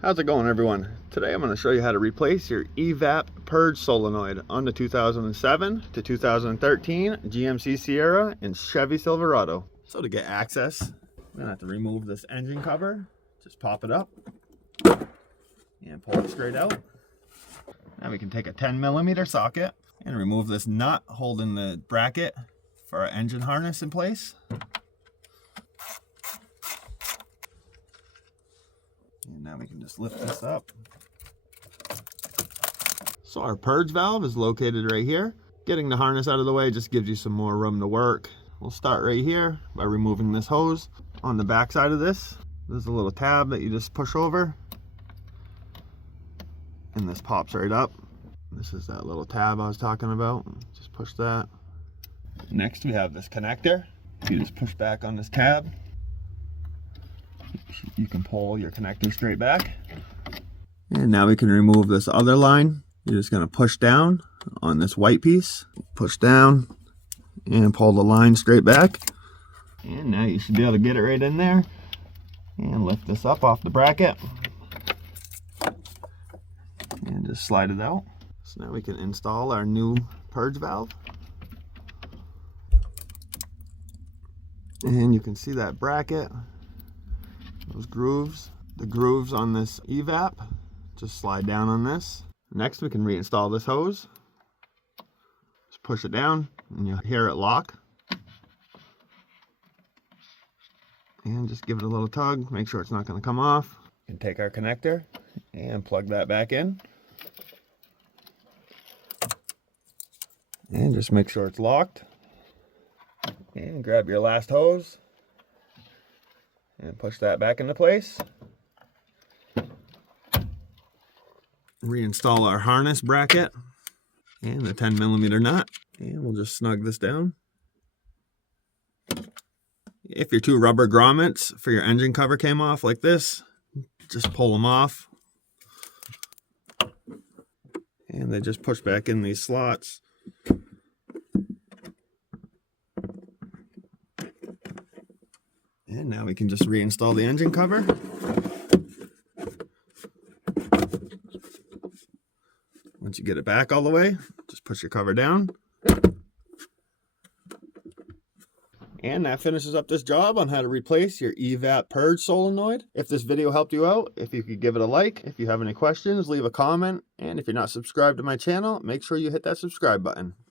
How's it going, everyone? Today I'm going to show you how to replace your EVAP purge solenoid on the 2007 to 2013 GMC Sierra and Chevy Silverado. So to get access, I'm going to have to remove this engine cover. Just pop it up and pull it straight out. Now we can take a 10mm socket and remove this nut holding the bracket for our engine harness in place. And now we can just lift this up. So our purge valve is located right here. Getting the harness out of the way just gives you some more room to work. We'll start right here by removing this hose. On the back side of this, there's a little tab that you just push over. And this pops right up. This is that little tab I was talking about. Just push that. Next we have this connector. You just push back on this tab. You can pull your connector straight back. And now we can remove this other line. You're just going to push down on this white piece. Push down and pull the line straight back. And now you should be able to get it right in there. And lift this up off the bracket. And just slide it out. So now we can install our new purge valve. And you can see that bracket. Those grooves, the grooves on this EVAP, just slide down on this. Next we can reinstall this hose. Just push it down and you'll hear it lock. And just give it a little tug, make sure it's not going to come off. We can take our connector and plug that back in. And just make sure it's locked. And grab your last hose. And push that back into place. Reinstall our harness bracket and the 10mm nut. And we'll just snug this down. If your two rubber grommets for your engine cover came off like this, just pull them off. And they just push back in these slots. And now we can just reinstall the engine cover. Once you get it back all the way, just push your cover down. And that finishes up this job on how to replace your EVAP purge solenoid. If this video helped you out, if you could give it a like. If you have any questions, leave a comment. And if you're not subscribed to my channel, make sure you hit that subscribe button.